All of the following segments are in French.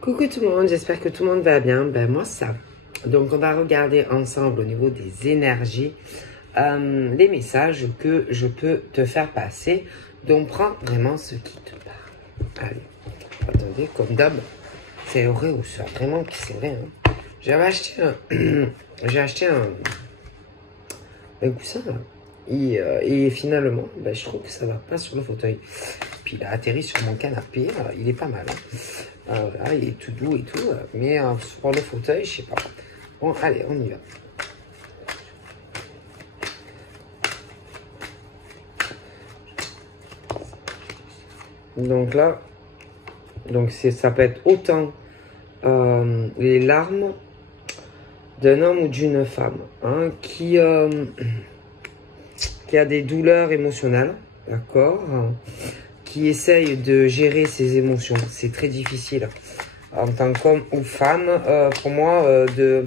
Coucou tout le monde, j'espère que tout le monde va bien. Ben moi ça. Donc on va regarder ensemble au niveau des énergies les messages que je peux te faire passer. Donc prends vraiment ce qui te parle. Allez, attendez, comme d'hab, c'est vrai ou c'est vraiment qui c'est vrai. Hein. J'avais acheté un, j'ai acheté un coussin là. Et finalement, ben, je trouve que ça va pas sur le fauteuil. Puis il a atterri sur mon canapé, il est pas mal. Hein. Voilà, il est tout doux et tout, mais sur le fauteuil, je sais pas. Bon, allez, on y va. Donc là, ça peut être autant les larmes d'un homme ou d'une femme hein, qui a des douleurs émotionnelles, d'accord, qui essaye de gérer ses émotions. C'est très difficile en tant qu'homme ou femme, pour moi, de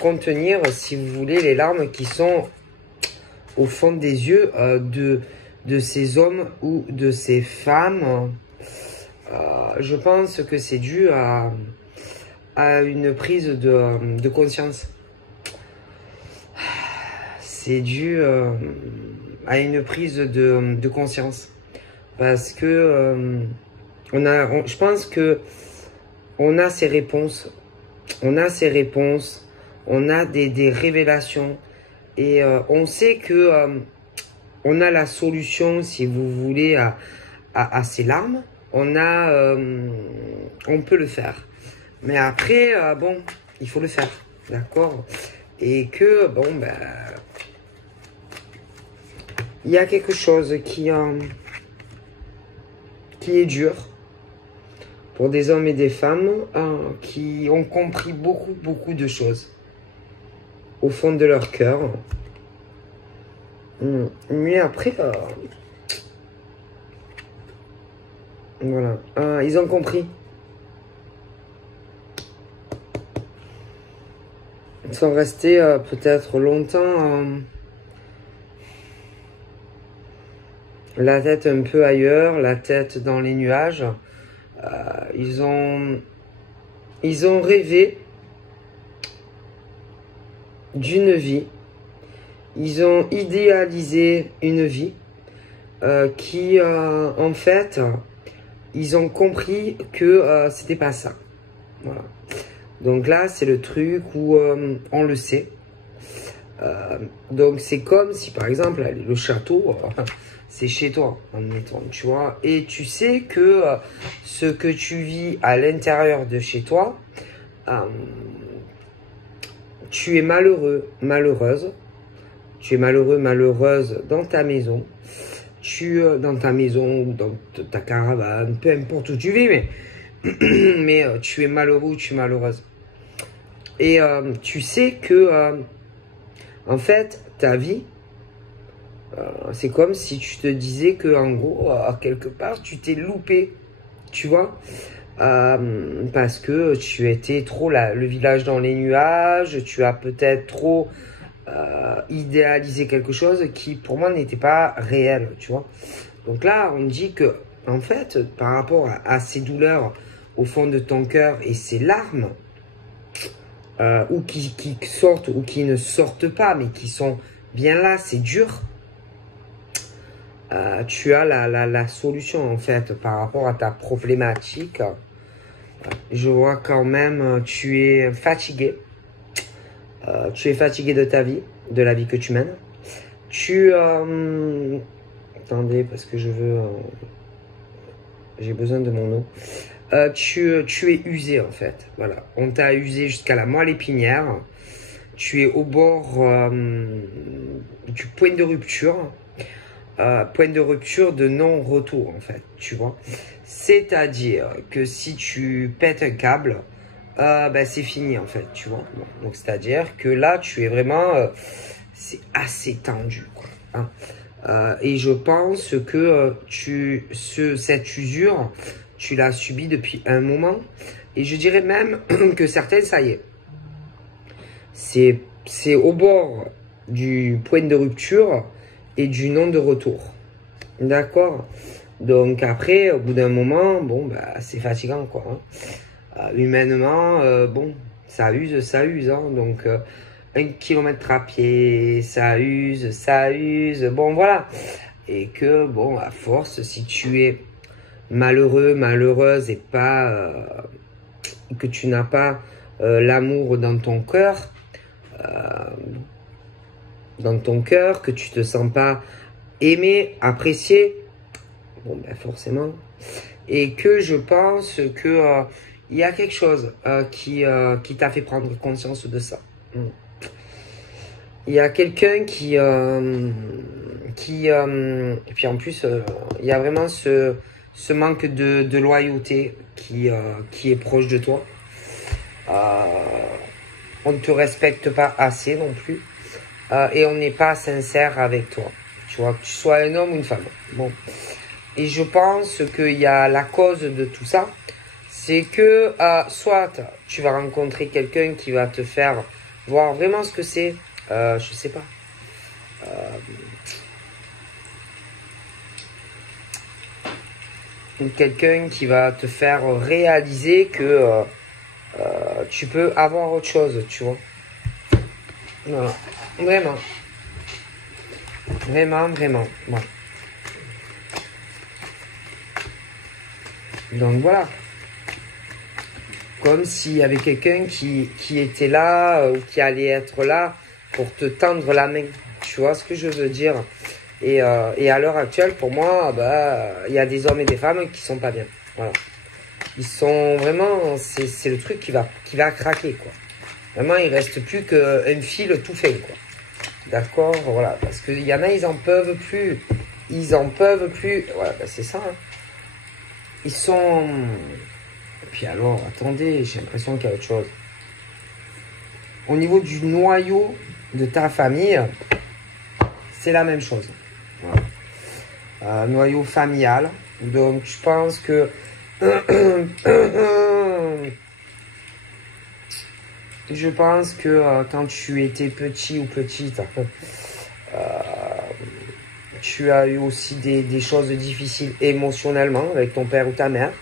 contenir, si vous voulez, les larmes qui sont au fond des yeux de ces hommes ou de ces femmes. Je pense que c'est dû à une prise de conscience. C'est dû à une prise de conscience. Parce que je pense que on a ces réponses. On a ces réponses. On a des révélations. Et on sait que on a la solution, si vous voulez, à ces larmes. On peut le faire. Mais après, bon, il faut le faire. D'accord? Et que, bon, ben, il y a quelque chose qui est dur pour des hommes et des femmes qui ont compris beaucoup de choses au fond de leur cœur. Mais après, voilà, ils ont compris. Ils sont restés peut-être longtemps la tête un peu ailleurs, la tête dans les nuages. Ils ont rêvé d'une vie. Ils ont idéalisé une vie qui, en fait, ils ont compris que c'était pas ça. Voilà. Donc là, c'est le truc où on le sait. Donc c'est comme si, par exemple, le château, c'est chez toi, admettons, tu vois. Et tu sais que ce que tu vis à l'intérieur de chez toi, tu es malheureux, malheureuse. Tu es malheureux, malheureuse dans ta maison. Dans ta maison ou dans ta caravane, peu importe où tu vis, mais tu es malheureux ou tu es malheureuse. Et tu sais que, en fait, ta vie, c'est comme si tu te disais que, en gros, quelque part, tu t'es loupé, tu vois, parce que tu étais trop le village dans les nuages, tu as peut-être trop idéalisé quelque chose qui, pour moi, n'était pas réel, tu vois. Donc là, on dit que, en fait, par rapport à ces douleurs au fond de ton cœur et ces larmes, ou qui sortent ou qui ne sortent pas, mais qui sont bien là, c'est dur. Tu as la solution en fait par rapport à ta problématique. Je vois quand même tu es fatigué. Tu es fatigué de ta vie, de la vie que tu mènes. Attendez parce que j'ai besoin de mon eau. Tu es usé en fait, voilà. On t'a usé jusqu'à la moelle épinière. Tu es au bord du point de rupture. Point de rupture de non-retour en fait, tu vois. C'est-à-dire que si tu pètes un câble, ben, c'est fini en fait, tu vois. Bon, donc c'est-à-dire que là, tu es vraiment... c'est assez tendu, quoi. Hein. Et je pense que cette usure... Tu l'as subi depuis un moment. Et je dirais même que certains, ça y est. C'est au bord du point de rupture et du non de retour. D'accord? Donc après, au bout d'un moment, bon, bah, c'est fatigant, quoi. Hein. Humainement, bon, ça use, hein. Donc, 1 kilomètre à pied, ça use. Bon, voilà. Et que, bon, à force, si tu es malheureux, malheureuse et pas, que tu n'as pas l'amour dans ton cœur, que tu te sens pas aimé, apprécié, bon, ben forcément, et que je pense que il y a quelque chose qui t'a fait prendre conscience de ça. Il y a quelqu'un qui et puis en plus il y a vraiment ce manque de loyauté qui est proche de toi. On ne te respecte pas assez non plus et on n'est pas sincère avec toi. Tu vois, que tu sois un homme ou une femme. Bon. Et je pense qu'il y a la cause de tout ça, c'est que soit tu vas rencontrer quelqu'un qui va te faire voir vraiment ce que c'est, je sais pas, quelqu'un qui va te faire réaliser que tu peux avoir autre chose, tu vois. Voilà. Vraiment. Ouais. Donc voilà. Comme s'il y avait quelqu'un qui était là ou qui allait être là pour te tendre la main. Tu vois ce que je veux dire? Et à l'heure actuelle, pour moi, bah, il y a des hommes et des femmes qui sont pas bien. Voilà. Ils sont vraiment, c'est le truc qui va craquer, quoi. Vraiment, il reste plus qu'un fil tout fait, quoi. D'accord? Voilà. Parce qu'il y en a, ils en peuvent plus. Voilà, bah, c'est ça, hein. Ils sont... Et puis alors, attendez, j'ai l'impression qu'il y a autre chose. Au niveau du noyau de ta famille, c'est la même chose. Voilà. Noyau familial. Donc, je pense que... Je pense que quand tu étais petit ou petite, tu as eu aussi des choses difficiles émotionnellement avec ton père ou ta mère.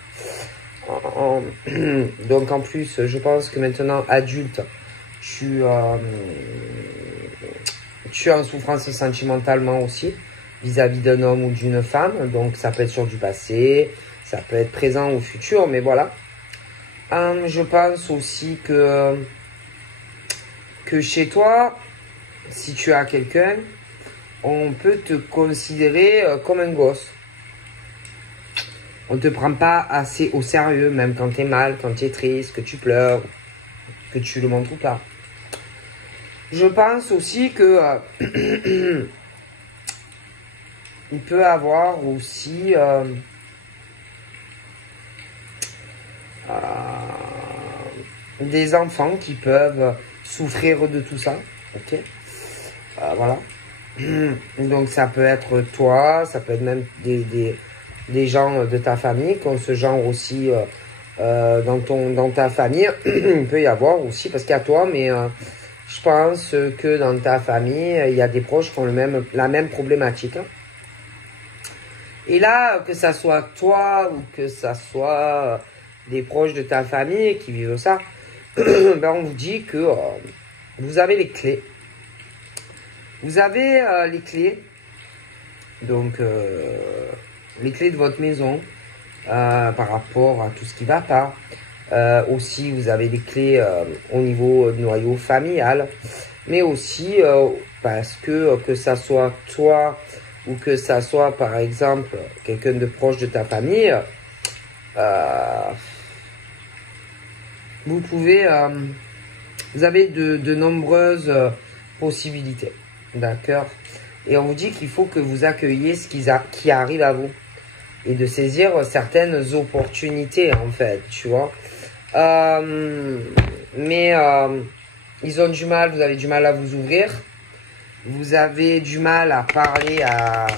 Donc en plus, je pense que maintenant, adulte, tu es en souffrance sentimentalement aussi vis-à-vis d'un homme ou d'une femme. Donc ça peut être sur du passé, ça peut être présent ou futur, mais voilà. Je pense aussi que chez toi, si tu as quelqu'un, on peut te considérer comme un gosse. On ne te prend pas assez au sérieux, même quand tu es mal, quand tu es triste, que tu pleures, que tu le montres ou pas. Je pense aussi que il peut avoir aussi des enfants qui peuvent souffrir de tout ça. Ok, voilà. Donc ça peut être toi, ça peut être même des gens de ta famille qui ont ce genre aussi dans ta famille. Il peut y avoir aussi, parce qu'il y a toi, mais je pense que dans ta famille, il y a des proches qui ont la même problématique. Hein. Et là, que ça soit toi ou que ça soit des proches de ta famille qui vivent ça, ben on vous dit que vous avez les clés. Vous avez les clés, donc les clés de votre maison par rapport à tout ce qui va pas. Aussi, vous avez des clés au niveau noyau familial, mais aussi parce que ça soit toi ou que ça soit par exemple quelqu'un de proche de ta famille, vous avez de nombreuses possibilités, d'accord? Et on vous dit qu'il faut que vous accueilliez ce qui arrive à vous et de saisir certaines opportunités, en fait, tu vois. Mais ils ont du mal, vous avez du mal à vous ouvrir. Vous avez du mal à parler à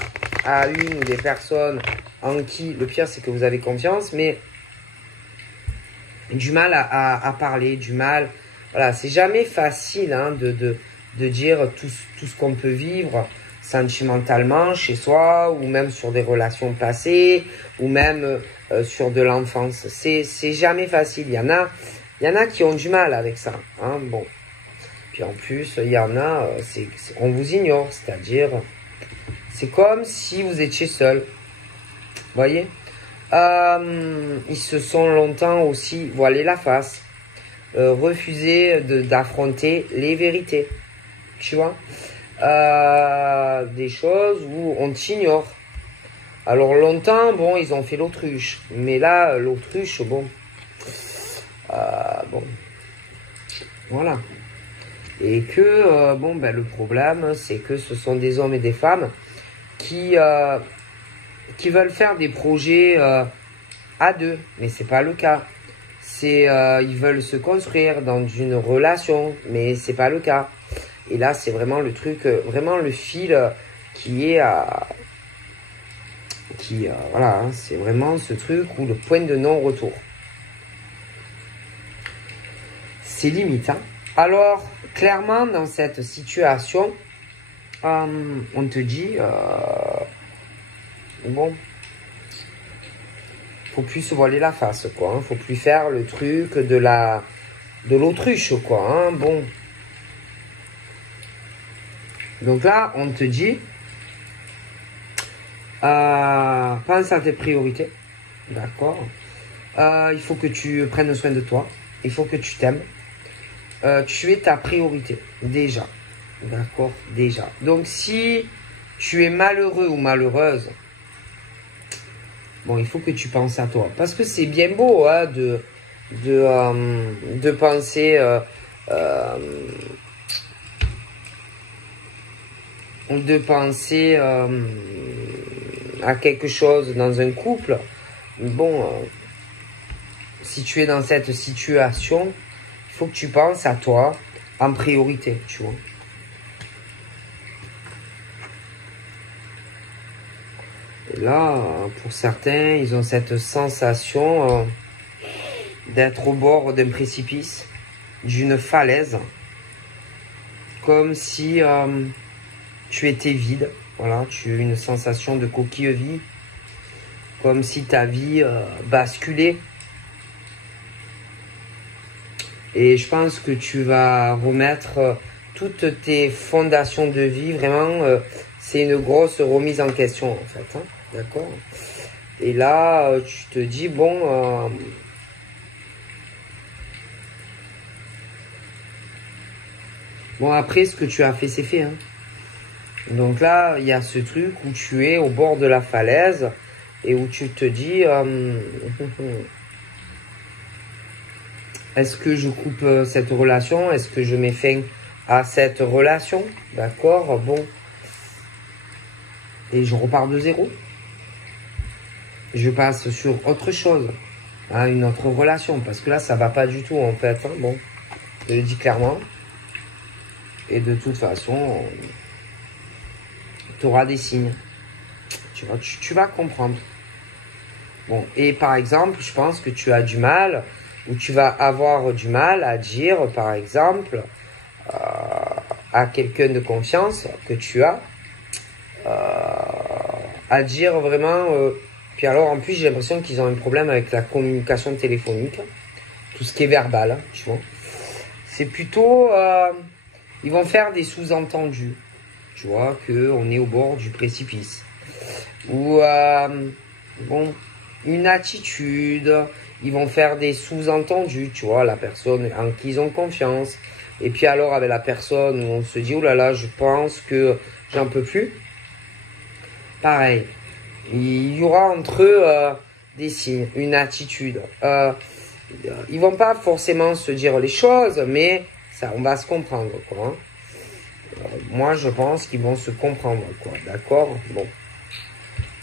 une ou des personnes en qui, le pire c'est que vous avez confiance, mais du mal à parler, du mal. Voilà, c'est jamais facile hein, de dire tout ce qu'on peut vivre. sentimentalement chez soi, ou même sur des relations passées, ou même sur de l'enfance. C'est jamais facile. Il y en a qui ont du mal avec ça. Hein, bon. Puis en plus, il y en a, on vous ignore, c'est-à-dire, c'est comme si vous étiez seul. Vous voyez? Ils se sont longtemps aussi voilés la face, refusé d'affronter les vérités. Tu vois? Des choses où on t'ignore. Alors longtemps, bon, ils ont fait l'autruche. Mais là, l'autruche, bon. Bon. Voilà. Et que, bon, ben, le problème, c'est que ce sont des hommes et des femmes qui veulent faire des projets à deux. Mais c'est pas le cas. Ils veulent se construire dans une relation, mais c'est pas le cas. Et là, c'est vraiment le truc, vraiment le fil qui est voilà, hein, c'est vraiment ce truc où le point de non-retour. C'est limite, hein. Alors, clairement, dans cette situation, on te dit, bon, faut plus se voiler la face, quoi. Hein, faut plus faire le truc de l'autruche, quoi. Hein, bon. Donc là, on te dit, pense à tes priorités, d'accord. Il faut que tu prennes soin de toi, il faut que tu t'aimes. Tu es ta priorité, déjà, d'accord, déjà. Donc si tu es malheureux ou malheureuse, bon, il faut que tu penses à toi, parce que c'est bien beau, hein, de penser à quelque chose dans un couple. Bon, si tu es dans cette situation, il faut que tu penses à toi en priorité, tu vois. Et là, pour certains, ils ont cette sensation d'être au bord d'un précipice, d'une falaise, comme si tu étais vide. Voilà, tu as une sensation de coquille vide, comme si ta vie basculait. Et je pense que tu vas remettre toutes tes fondations de vie. Vraiment, c'est une grosse remise en question, en fait. Hein, d'accord? Et là, tu te dis, bon... bon, après, ce que tu as fait, c'est fait. Hein. Donc là, il y a ce truc où tu es au bord de la falaise et où tu te dis... est-ce que je coupe cette relation? Est-ce que je mets fin à cette relation? D'accord, bon. Et je repars de zéro. Je passe sur autre chose. Hein, une autre relation. Parce que là, ça va pas du tout, en fait. Hein, bon, je le dis clairement. Et de toute façon, tu auras des signes. Tu vas comprendre. Bon, et par exemple, je pense que tu as du mal... où tu vas avoir du mal à dire, par exemple, à quelqu'un de confiance que tu as, à dire vraiment... puis alors, en plus, j'ai l'impression qu'ils ont un problème avec la communication téléphonique, tout ce qui est verbal, hein, tu vois. C'est plutôt... ils vont faire des sous-entendus, tu vois, qu'on est au bord du précipice. Ou, bon, une attitude... Ils vont faire des sous-entendus, tu vois, la personne en qui ils ont confiance. Et puis alors, avec la personne où on se dit, oh là là, je pense que j'en peux plus. Pareil, il y aura entre eux des signes, une attitude. Ils vont pas forcément se dire les choses, mais ça, on va se comprendre, quoi. Hein. Moi, je pense qu'ils vont se comprendre, quoi. D'accord? Bon.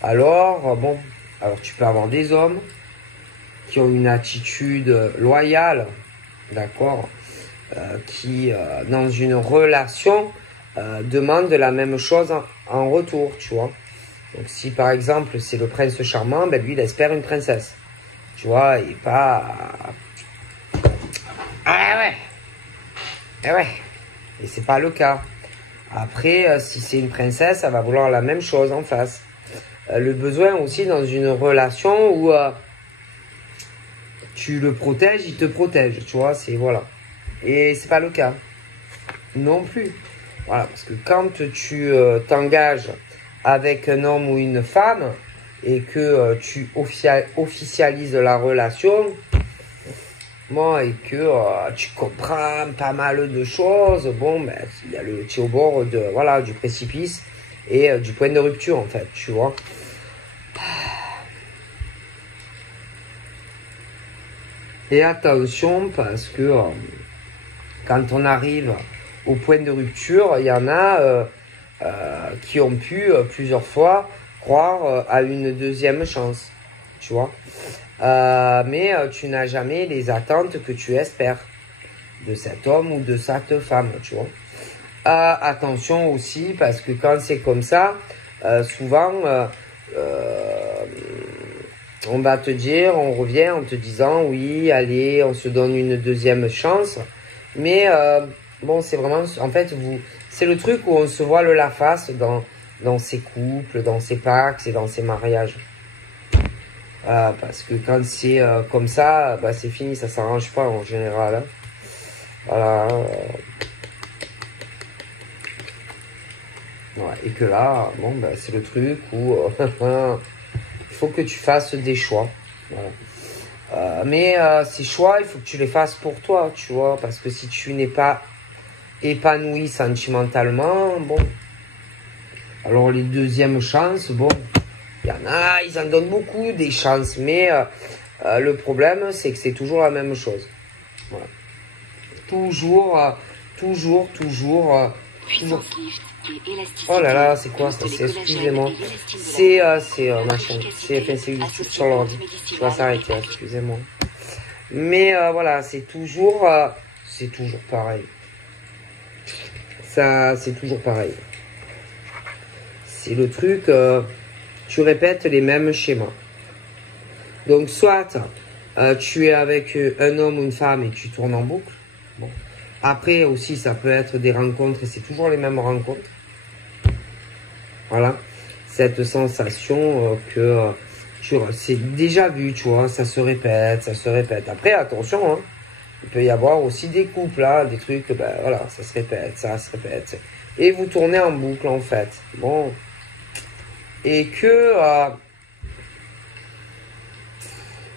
Alors, bon, alors tu peux avoir des hommes qui ont une attitude loyale, d'accord, qui, dans une relation, demandent la même chose en retour, tu vois. Donc, si par exemple, c'est le prince charmant, ben lui, il espère une princesse, tu vois, et pas... Ah ouais, et ouais, et c'est pas le cas. Après, si c'est une princesse, elle va vouloir la même chose en face. Le besoin aussi dans une relation où tu le protèges, il te protège, tu vois, c'est voilà. Et c'est pas le cas non plus. Voilà, parce que quand tu t'engages avec un homme ou une femme et que tu officialises la relation, bon, et que tu comprends pas mal de choses, bon, ben, tu es au bord de, voilà, du précipice et du point de rupture, en fait, tu vois. Et attention, parce que quand on arrive au point de rupture, il y en a qui ont pu plusieurs fois croire à une deuxième chance, tu vois. Mais tu n'as jamais les attentes que tu espères de cet homme ou de cette femme, tu vois. Attention aussi, parce que quand c'est comme ça, souvent, on va te dire, on revient en te disant, oui, allez, on se donne une deuxième chance. Mais bon, c'est vraiment, en fait, c'est le truc où on se voile la face dans ces couples, dans ces pactes et dans ces mariages. Parce que quand c'est comme ça, bah, c'est fini, ça s'arrange pas en général. Hein. Voilà. Ouais, et que là, bon, bah, c'est le truc où il faut que tu fasses des choix. Voilà. Mais ces choix, il faut que tu les fasses pour toi, tu vois, parce que si tu n'es pas épanoui sentimentalement, bon. Alors les deuxièmes chances, bon, il y en a, ils en donnent beaucoup des chances, mais le problème, c'est que c'est toujours la même chose. Voilà. Toujours. Oh là là, c'est quoi ça? C'est, excusez-moi. C'est machin. C'est YouTube sur l'ordi. Je vais s'arrêter, excusez-moi. Mais voilà, c'est toujours pareil. Ça, c'est toujours pareil. C'est le truc, tu répètes les mêmes schémas. Donc, soit tu es avec un homme ou une femme et tu tournes en boucle. Bon. Après aussi, ça peut être des rencontres et c'est toujours les mêmes rencontres. Voilà. Cette sensation que c'est déjà vu, tu vois, ça se répète, ça se répète. Après, attention, hein, il peut y avoir aussi des couples, là, des trucs, ben voilà, ça se répète, ça se répète. Et vous tournez en boucle, en fait. Bon. Et que...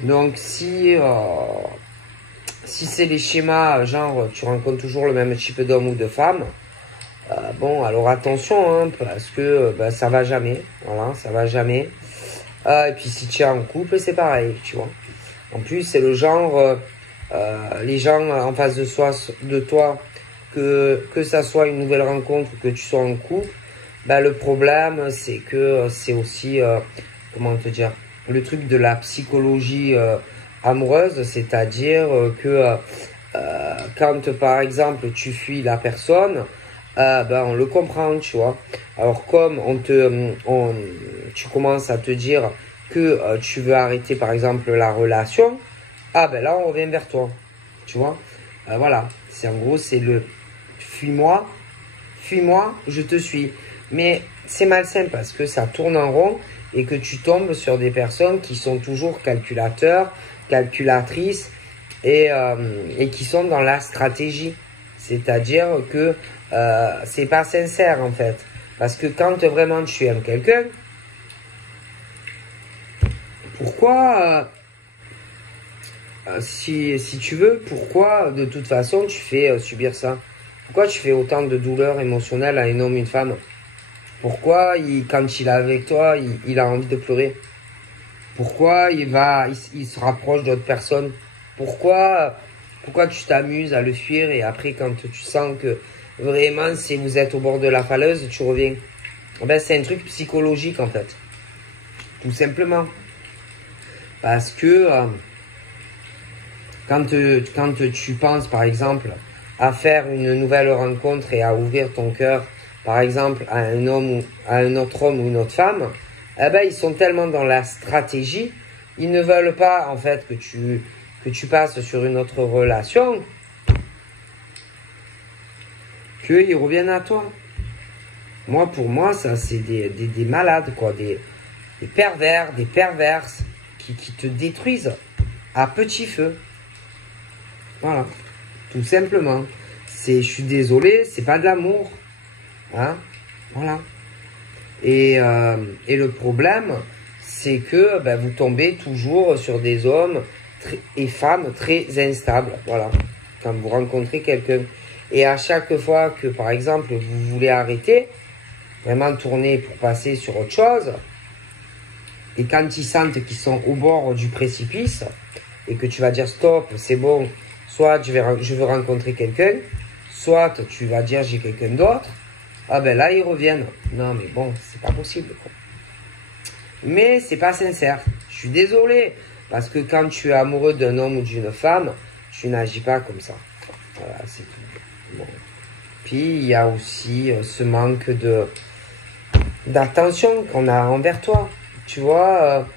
donc, si c'est les schémas, genre, tu rencontres toujours le même type d'homme ou de femme, bon, alors attention, hein, parce que bah, ça va jamais. Voilà, ça va jamais. Et puis, si tu es en couple, c'est pareil, tu vois. En plus, c'est le genre, les gens en face de toi, que ça soit une nouvelle rencontre ou que tu sois en couple, bah, le problème, c'est que c'est aussi, comment te dire, le truc de la psychologie amoureuse, c'est-à-dire que quand, par exemple, tu fuis la personne, ben, on le comprend, tu vois. Alors, comme tu commences à te dire que tu veux arrêter, par exemple, la relation, ah ben là, on revient vers toi, tu vois. Voilà, c'est en gros, c'est le fuis-moi, je te suis. Mais c'est malsain parce que ça tourne en rond et que tu tombes sur des personnes qui sont toujours calculatrices et qui sont dans la stratégie. C'est-à-dire que c'est pas sincère en fait. Parce que quand vraiment tu aimes quelqu'un, pourquoi, si tu veux, pourquoi de toute façon tu fais subir ça? Pourquoi tu fais autant de douleur émotionnelle à un homme, une femme? Pourquoi, quand il est avec toi, il a envie de pleurer? Pourquoi il se rapproche d'autres personnes? Pourquoi tu t'amuses à le fuir et après, quand tu sens que vraiment, si vous êtes au bord de la falaise, tu reviens? Ben, c'est un truc psychologique, en fait. Tout simplement. Parce que quand tu penses, par exemple, à faire une nouvelle rencontre et à ouvrir ton cœur, par exemple, à un homme ou à un autre homme ou une autre femme, eh ben, ils sont tellement dans la stratégie, ils ne veulent pas, en fait, que tu passes sur une autre relation, qu'ils reviennent à toi. Moi, pour moi, ça, c'est des malades, quoi. Des pervers, des perverses qui te détruisent à petit feu. Voilà. Tout simplement. Je suis désolé, c'est pas de l'amour. Hein? Voilà. Et le problème, c'est que ben, vous tombez toujours sur des hommes et femmes très instables. Voilà. Quand vous rencontrez quelqu'un. Et à chaque fois que, par exemple, vous voulez arrêter, vraiment tourner pour passer sur autre chose, et quand ils sentent qu'ils sont au bord du précipice, et que tu vas dire stop, c'est bon, soit je veux rencontrer quelqu'un, soit tu vas dire j'ai quelqu'un d'autre, ah ben là ils reviennent. Non mais bon, c'est pas possible, quoi. Mais c'est pas sincère. Je suis désolé, parce que quand tu es amoureux d'un homme ou d'une femme, tu n'agis pas comme ça. Voilà, c'est tout. Bon. Puis il y a aussi ce manque d'attention qu'on a envers toi. Tu vois,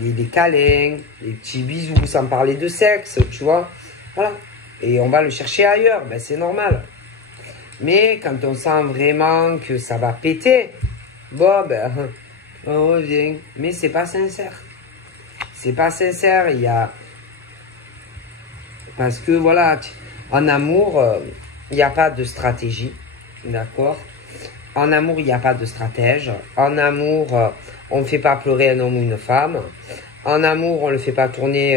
les câlins, les petits bisous, sans parler de sexe, tu vois. Voilà. Et on va le chercher ailleurs, ben c'est normal. Mais quand on sent vraiment que ça va péter, bon ben, on revient. Mais c'est pas sincère. C'est pas sincère, il y a... Parce que voilà, en amour, il n'y a pas de stratégie, d'accord? En amour, il n'y a pas de stratège. En amour, on ne fait pas pleurer un homme ou une femme. En amour, on ne le fait pas tourner,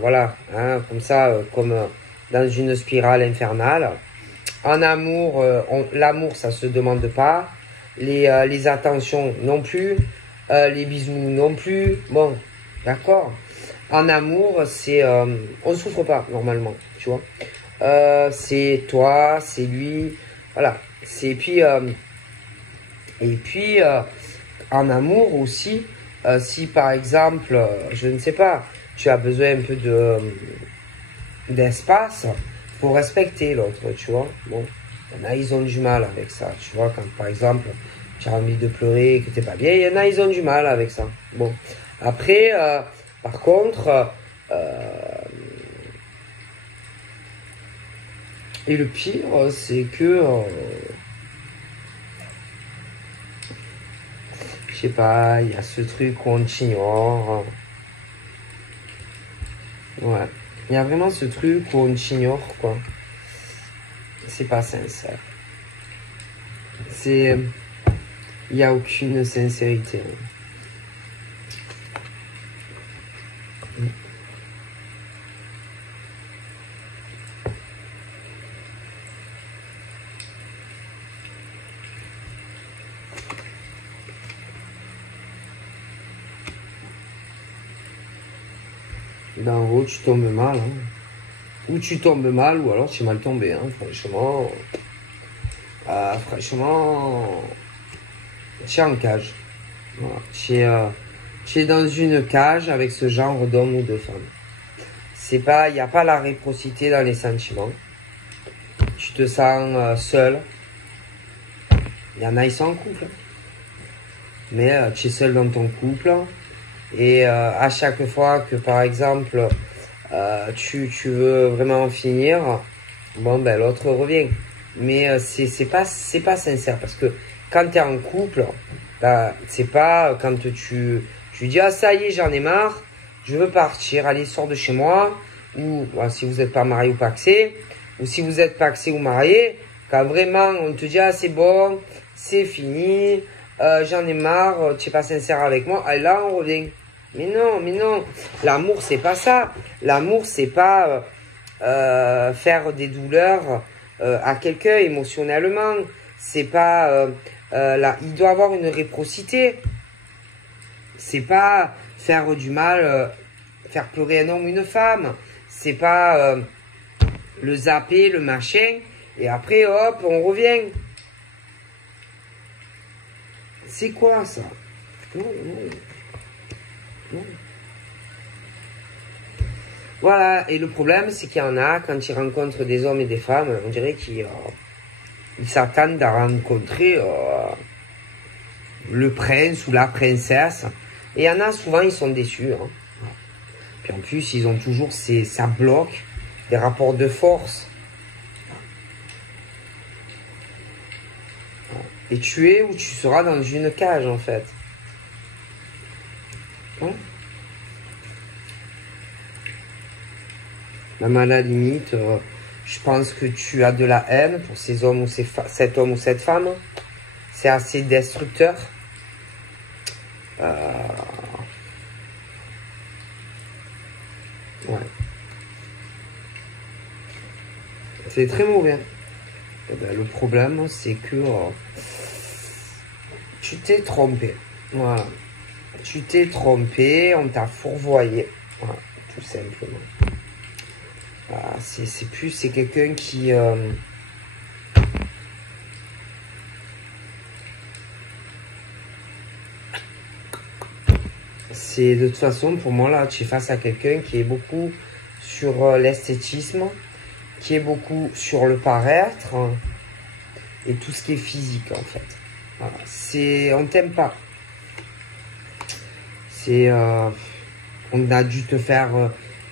voilà, hein, comme ça, comme dans une spirale infernale. En amour, l'amour, ça se demande pas. Les attentions non plus. Les bisous non plus. Bon, d'accord. En amour, c'est, on souffre pas normalement, tu vois. C'est toi, c'est lui, voilà. C'est puis et puis en amour aussi, si par exemple, je ne sais pas, tu as besoin un peu d'espace, faut respecter l'autre, tu vois. Bon, il y en a, ils ont du mal avec ça, tu vois. Quand par exemple, tu as envie de pleurer, que t'es pas bien, il y en a, ils ont du mal avec ça. Bon, après, par contre, et le pire, c'est que, je sais pas, il y a ce truc où on t'ignore. Ouais. Il y a vraiment ce truc où on t'ignore, quoi. C'est pas sincère. Il n'y a aucune sincérité. D'en haut, tu tombes mal. Hein. Ou tu tombes mal, ou alors tu es mal tombé. Hein. Franchement, tu es en cage. Voilà. Tu es dans une cage avec ce genre d'homme ou de femme. Il n'y a pas la réciprocité dans les sentiments. Tu te sens seul. Il y en a, ils sont en couple. Mais tu es seul dans ton couple. Et à chaque fois que, par exemple, tu veux vraiment en finir, bon, ben, l'autre revient. Mais c'est pas sincère. Parce que quand tu es en couple, ben, c'est pas quand tu dis, ah, ça y est, j'en ai marre, je veux partir, allez, sors de chez moi. Ou ben, si vous n'êtes pas marié ou paxé, ou si vous êtes paxé ou marié, quand vraiment on te dit, ah, c'est bon, c'est fini, j'en ai marre, tu n'es pas sincère avec moi, et là, on revient. Mais non. L'amour, c'est pas ça. L'amour, c'est pas faire des douleurs à quelqu'un émotionnellement. C'est pas... il doit avoir une réciprocité. C'est pas faire du mal, faire pleurer un homme ou une femme. C'est pas le zapper, le machin, et après, hop, on revient. C'est quoi, ça? Non. Voilà, et le problème, c'est qu'il y en a, quand ils rencontrent des hommes et des femmes, on dirait qu'ils s'attendent à rencontrer le prince ou la princesse. Et il y en a, souvent, ils sont déçus. Hein. Puis en plus, ils ont toujours, ça bloque des rapports de force. Et tu es ou tu seras dans une cage, en fait. Hein? Même à la limite, je pense que tu as de la haine pour ces hommes ou cet homme ou cette femme. C'est assez destructeur. Ouais. C'est très mauvais. Et ben, le problème, c'est que tu t'es trompé. Voilà. Tu t'es trompé, on t'a fourvoyé. Voilà, tout simplement. Voilà, c'est quelqu'un qui... c'est de toute façon, pour moi, là, tu es face à quelqu'un qui est beaucoup sur l'esthétisme, qui est beaucoup sur le paraître et tout ce qui est physique, en fait. Voilà, on t'aime pas. On a dû te faire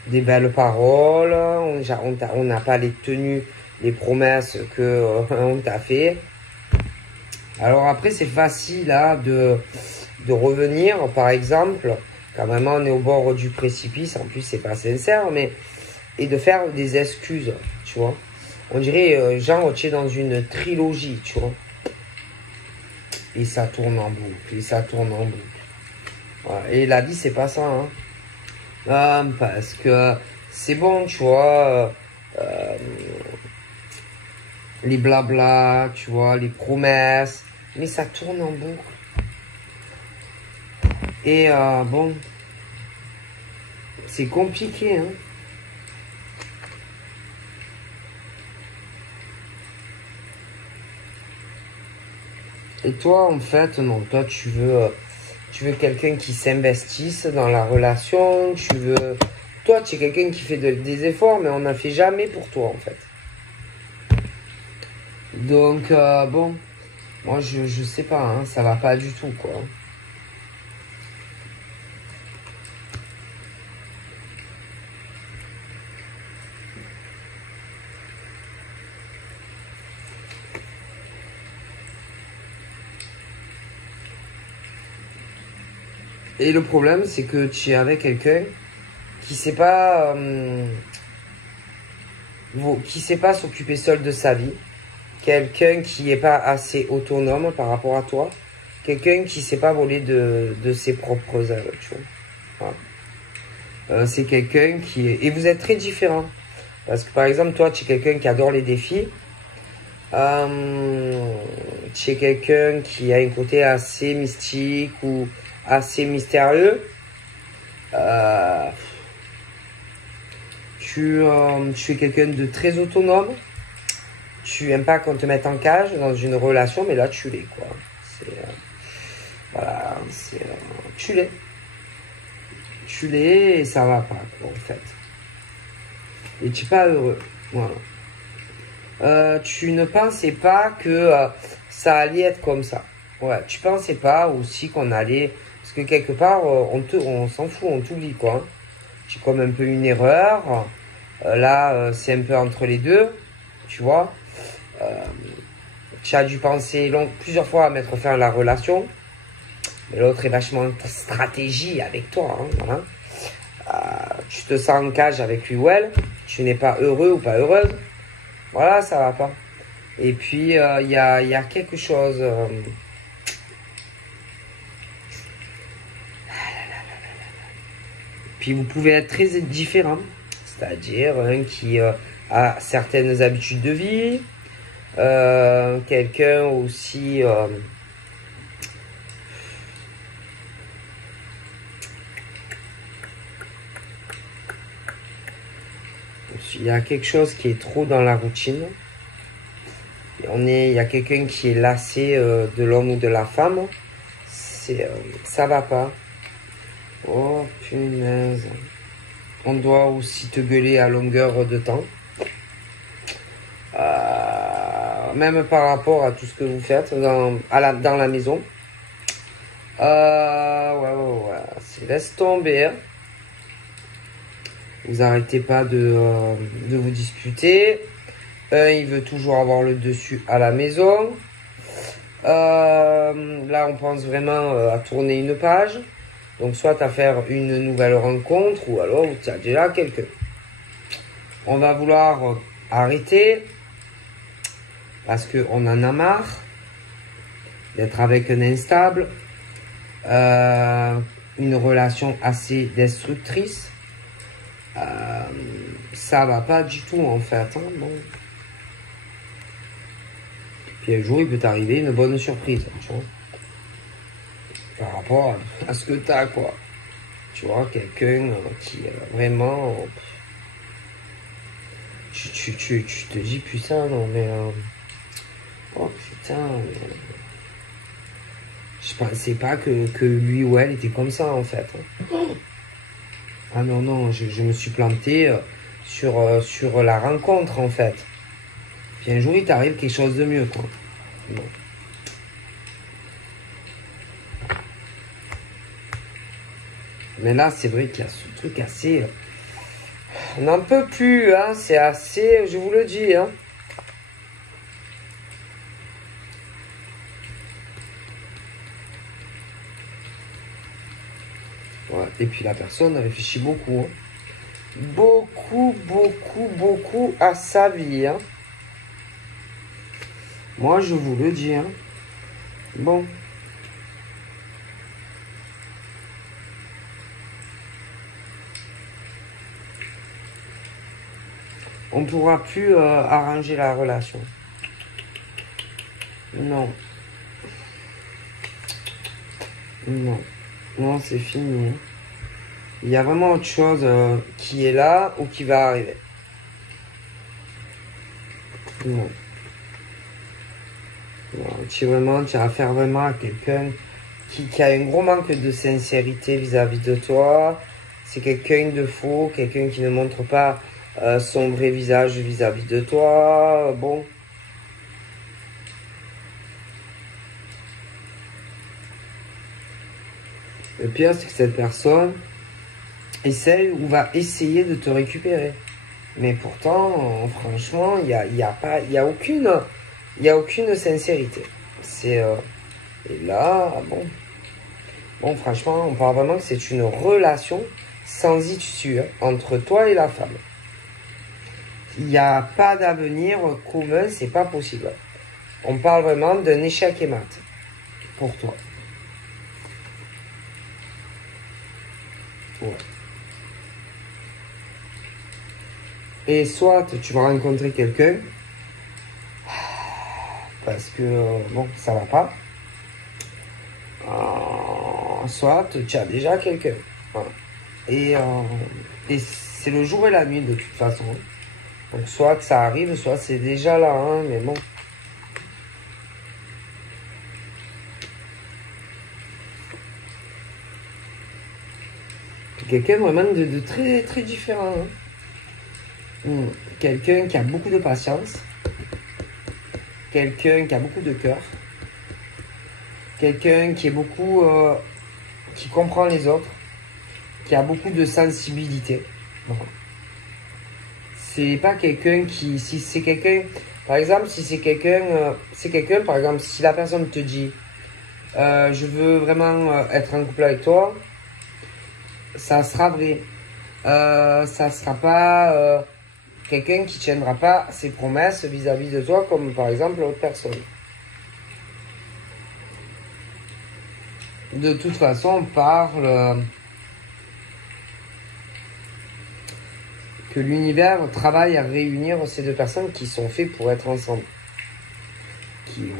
des belles paroles, on n'a pas tenu les promesses que on t'a fait. Alors après, c'est facile là de revenir, par exemple, quand vraiment on est au bord du précipice, en plus c'est pas sincère, mais et de faire des excuses, tu vois. On dirait, genre, tu es dans une trilogie, tu vois. Et ça tourne en boucle, et ça tourne en boucle. Voilà. Et la vie, c'est pas ça, hein. Parce que c'est bon, tu vois, les blabla, tu vois, les promesses, mais ça tourne en boucle. Et bon, c'est compliqué, hein. Et toi, en fait, non, toi, tu veux quelqu'un qui s'investisse dans la relation, toi, tu es quelqu'un qui fait des efforts, mais on n'en fait jamais pour toi, en fait. Donc, bon, moi, je sais pas, hein, ça va pas du tout, quoi. Et le problème, c'est que tu es avec quelqu'un qui sait pas, s'occuper seul de sa vie, quelqu'un qui n'est pas assez autonome par rapport à toi, quelqu'un qui sait pas voler de ses propres ailes, tu vois. Voilà. C'est quelqu'un qui est... Et vous êtes très différents. Parce que par exemple, toi, tu es quelqu'un qui adore les défis. Tu es quelqu'un qui a un côté assez mystique ou assez mystérieux. Tu es quelqu'un de très autonome. Tu aimes pas qu'on te mette en cage dans une relation, mais là tu l'es, quoi. Voilà, tu l'es. Tu l'es et ça va pas, quoi, en fait. Et tu n'es pas heureux. Voilà. Tu ne pensais pas que ça allait être comme ça. Ouais, tu pensais pas aussi qu'on allait... Parce que quelque part, on s'en fout, on t'oublie, quoi. C'est comme un peu une erreur. Là, c'est un peu entre les deux, tu vois. Tu as dû penser plusieurs fois à mettre fin à la relation. Mais l'autre est vachement stratégie avec toi, hein, voilà. Tu te sens en cage avec lui ou elle. Tu n'es pas heureux ou pas heureuse. Voilà, ça va pas. Et puis, il y a quelque chose... Puis vous pouvez être très différents. C'est-à-dire un qui a certaines habitudes de vie. Quelqu'un aussi... il y a quelque chose qui est trop dans la routine. Il y a quelqu'un qui est lassé de l'homme ou de la femme. Ça va pas. Oh punaise. On doit aussi te gueuler à longueur de temps. Même par rapport à tout ce que vous faites dans la maison. Ouais. Laisse tomber. Vous arrêtez pas de vous disputer. Il veut toujours avoir le dessus à la maison. Là, on pense vraiment à tourner une page. Donc, soit à faire une nouvelle rencontre, ou alors tu as déjà quelqu'un. On va vouloir arrêter parce qu'on en a marre d'être avec un instable, une relation assez destructrice. Ça va pas du tout en fait. Hein, bon. Puis un jour, il peut t'arriver une bonne surprise, tu vois, par rapport à ce que t'as, quoi. Tu vois, quelqu'un qui vraiment... Tu te dis, putain, non mais... oh putain... je pensais pas que lui ou elle était comme ça, en fait. Ah non, non, je me suis planté sur la rencontre, en fait. Puis un jour, il t'arrive quelque chose de mieux, quoi. Bon. Mais là, c'est vrai qu'il y a ce truc assez... on n'en peut plus, hein. C'est assez... je vous le dis, hein. Ouais. Et puis la personne réfléchit beaucoup. Hein. Beaucoup, beaucoup, beaucoup à sa vie. Hein. Moi, je vous le dis. Hein. Bon. On ne pourra plus arranger la relation. Non. Non. Non, c'est fini. Il y a vraiment autre chose qui est là ou qui va arriver. Non. Non, tu as affaire vraiment à quelqu'un qui a un gros manque de sincérité vis-à-vis de toi. C'est quelqu'un de faux, quelqu'un qui ne montre pas son vrai visage vis-à-vis de toi. Bon. Le pire, c'est que cette personne essaye ou va essayer de te récupérer. Mais pourtant, franchement, il y a aucune sincérité. C'est et là, bon. Bon, franchement, on parle vraiment que c'est une relation sans issue hein, entre toi et la femme. Il n'y a pas d'avenir commun, c'est pas possible. On parle vraiment d'un échec et mat pour toi. Ouais. Et soit tu vas rencontrer quelqu'un parce que bon, ça va pas. Soit tu as déjà quelqu'un. Voilà. Et c'est le jour et la nuit de toute façon. Donc soit que ça arrive, soit c'est déjà là, hein, mais bon. Quelqu'un vraiment de très très différent. Hein. Quelqu'un qui a beaucoup de patience. Quelqu'un qui a beaucoup de cœur. Quelqu'un qui est beaucoup... qui comprend les autres. Qui a beaucoup de sensibilité. Voilà. C'est pas quelqu'un qui... si c'est quelqu'un... par exemple, si c'est quelqu'un, par exemple, si la personne te dit je veux vraiment être en couple avec toi, ça sera vrai. Ça sera pas quelqu'un qui tiendra pas ses promesses vis-à-vis de toi, comme par exemple l'autre personne. De toute façon, on parle que l'univers travaille à réunir ces deux personnes qui sont faites pour être ensemble. Qui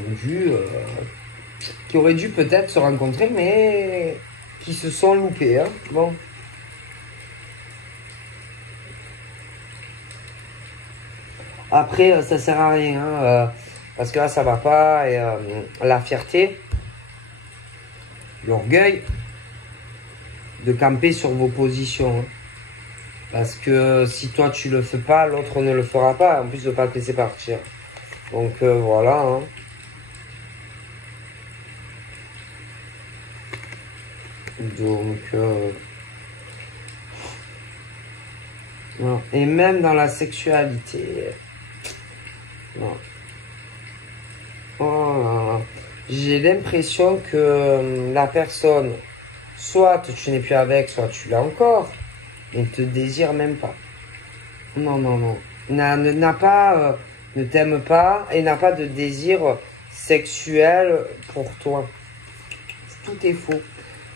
auraient dû peut-être se rencontrer, mais qui se sont loupés. Hein. Bon. Après, ça sert à rien, hein, parce que là, ça va pas. Et la fierté, l'orgueil, de camper sur vos positions. Hein. Parce que si toi, tu le fais pas, l'autre ne le fera pas. En plus de pas te laisser partir. Donc, voilà. Hein. Donc, non. Et même dans la sexualité. Non. Oh là là. J'ai l'impression que la personne, soit tu n'es plus avec, soit tu l'as encore, mais ne te désire même pas. Non, non, non. N'a pas, ne t'aime pas et n'a pas de désir sexuel pour toi. Tout est faux.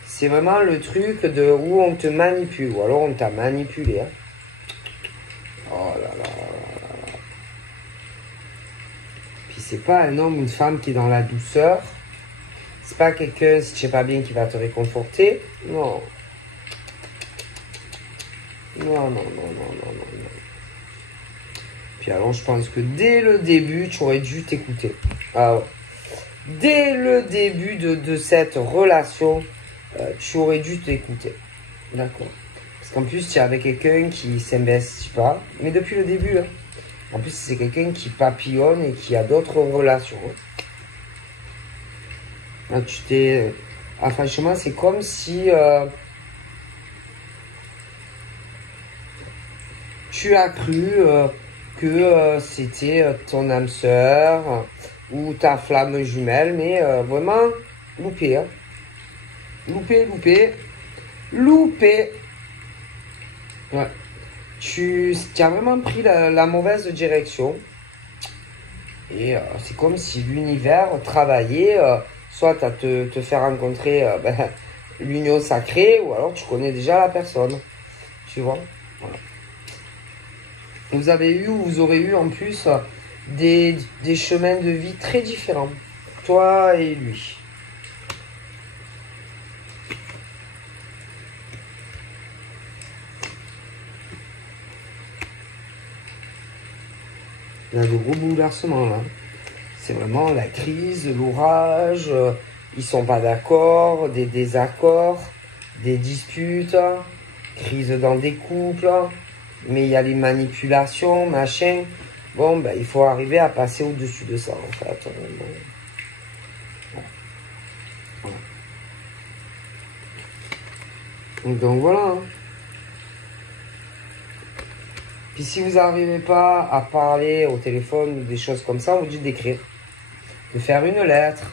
C'est vraiment le truc de où on te manipule, ou alors on t'a manipulé. Hein. Oh là là. Puis c'est pas un homme ou une femme qui est dans la douceur. C'est pas quelqu'un, si tu sais pas bien, qui va te réconforter. Non. Non, non, non, non, non, non, non. Puis alors, je pense que dès le début, tu aurais dû t'écouter. Ah ouais. Dès le début de cette relation, tu aurais dû t'écouter. D'accord. Parce qu'en plus, tu es avec quelqu'un qui s'investit pas. Mais depuis le début, hein. En plus, c'est quelqu'un qui papillonne et qui a d'autres relations. Là, tu t'es... Ah, franchement, c'est comme si... tu as cru que c'était ton âme sœur ou ta flamme jumelle, mais vraiment loupé. Hein. Loupé, loupé, loupé. Ouais. Tu as vraiment pris la mauvaise direction. Et c'est comme si l'univers travaillait soit à te faire rencontrer l'union sacrée, ou alors tu connais déjà la personne. Tu vois, voilà. Vous avez eu ou vous aurez eu en plus des chemins de vie très différents, toi et lui. Il y a de gros bouleversements là. C'est vraiment la crise, l'orage, ils sont pas d'accord, des désaccords, des disputes, crise dans des couples, mais il y a les manipulations, machin. Bon, ben, il faut arriver à passer au-dessus de ça, en fait. Voilà. Donc voilà. Hein. Puis si vous n'arrivez pas à parler au téléphone ou des choses comme ça, on vous dit d'écrire. De faire une lettre.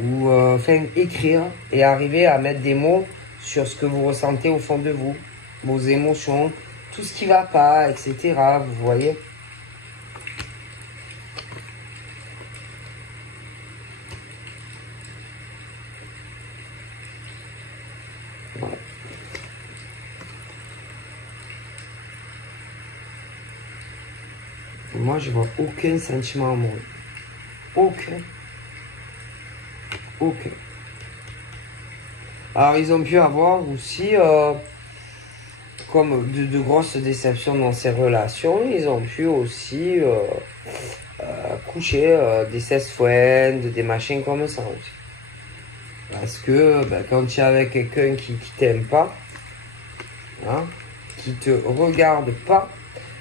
Ou enfin écrire et arriver à mettre des mots sur ce que vous ressentez au fond de vous. Vos émotions, tout ce qui va pas, etc. Vous voyez. Voilà. Moi, je vois aucun sentiment amoureux. Aucun. Aucun. Alors, ils ont pu avoir aussi, comme de grosses déceptions dans ces relations, ils ont pu aussi coucher des cesse-friends, des machins comme ça aussi. Parce que quand tu es avec quelqu'un qui t'aime pas, hein, qui te regarde pas,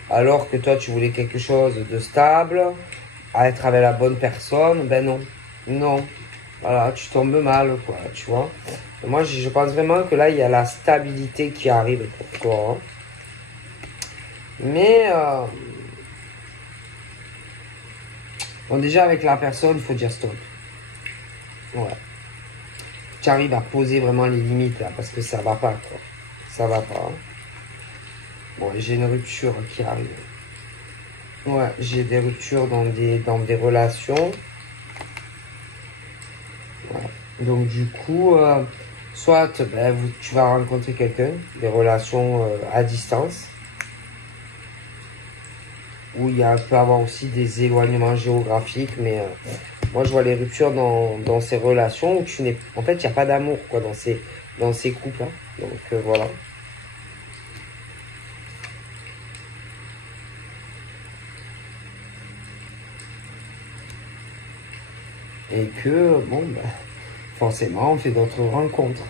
alors que toi tu voulais quelque chose de stable, à être avec la bonne personne, ben non, non, voilà, tu tombes mal, quoi, tu vois. Et moi, je pense vraiment que là, il y a la stabilité qui arrive pour toi. Hein. Mais, bon, déjà, avec la personne, il faut dire stop. Ouais. Tu arrives à poser vraiment les limites, là, parce que ça va pas, quoi. Ça va pas. Hein. Bon, j'ai une rupture qui arrive. Ouais, j'ai des ruptures dans des relations. Ouais. Donc, du coup, soit tu vas rencontrer quelqu'un, des relations à distance, où il peut y avoir aussi des éloignements géographiques, mais moi je vois les ruptures dans ces relations où en fait, il n'y a pas d'amour quoi dans ces couples. Hein. Donc voilà. Et que, bon, forcément, on fait d'autres rencontres.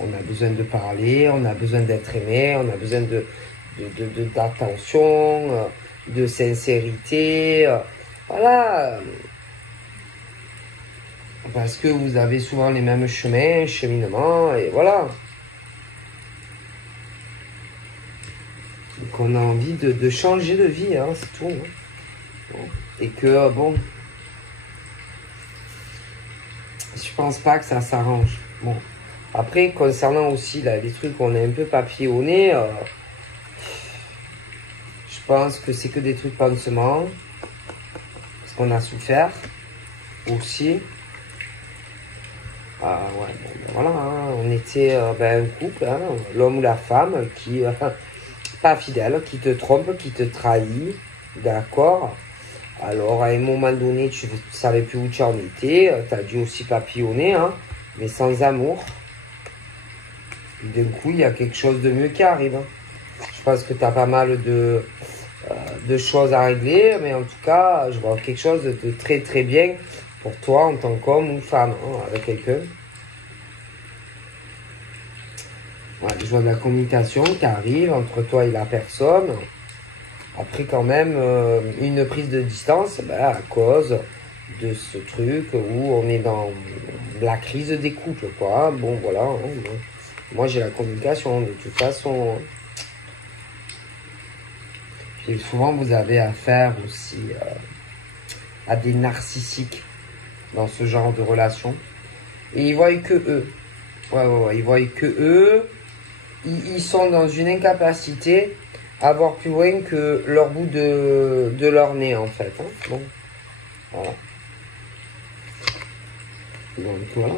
On a besoin de parler, on a besoin d'être aimé, on a besoin d'attention, de sincérité. Voilà. Parce que vous avez souvent les mêmes cheminements, et voilà. Donc on a envie de changer de vie, hein, c'est tout. Hein. Et que, bon, Je pense pas que ça s'arrange. Bon. Après, concernant aussi là, les trucs où on est un peu papillonné, je pense que c'est que des trucs pansements. Parce qu'on a souffert aussi. Ah ouais, bon, voilà, hein, on était un couple, hein, l'homme ou la femme qui, pas fidèle, qui te trompe, qui te trahit, d'accord. Alors à un moment donné, tu ne savais plus où tu en étais, tu as dû aussi papillonner, hein, mais sans amour. D'un coup, il y a quelque chose de mieux qui arrive. Hein. Je pense que tu as pas mal de choses à régler, mais en tout cas, je vois quelque chose de très très bien pour toi en tant qu'homme ou femme, hein, avec quelqu'un. Ouais, je vois de la communication qui arrive entre toi et la personne. Après, quand même, une prise de distance, ben, à cause de ce truc où on est dans la crise des couples, quoi. Bon, voilà. Hein, moi, j'ai la communication, de toute façon. Puis souvent, vous avez affaire aussi à des narcissiques dans ce genre de relation. Et ils voient que eux. Ouais, ils voient que eux. Ils sont dans une incapacité à voir plus loin que leur bout de leur nez, en fait. Hein. Bon, voilà. Donc, voilà.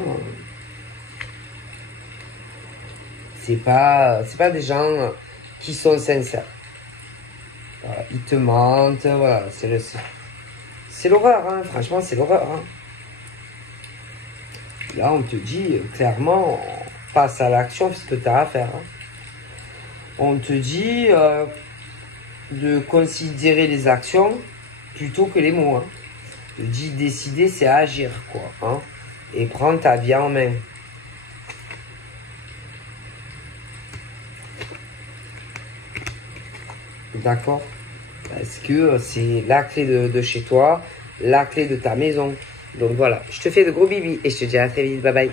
C'est pas des gens qui sont sincères. Voilà, ils te mentent, voilà. C'est l'horreur, hein. Franchement, c'est l'horreur. Hein. Là, on te dit clairement, passe à l'action, c'est ce que tu as à faire. Hein. On te dit de considérer les actions plutôt que les mots. Hein. On te dit décider, c'est agir, quoi. Hein. Et prendre ta vie en main. D'accord? Parce que c'est la clé de chez toi, la clé de ta maison. Donc voilà, je te fais de gros bibis et je te dis à très vite. Bye bye.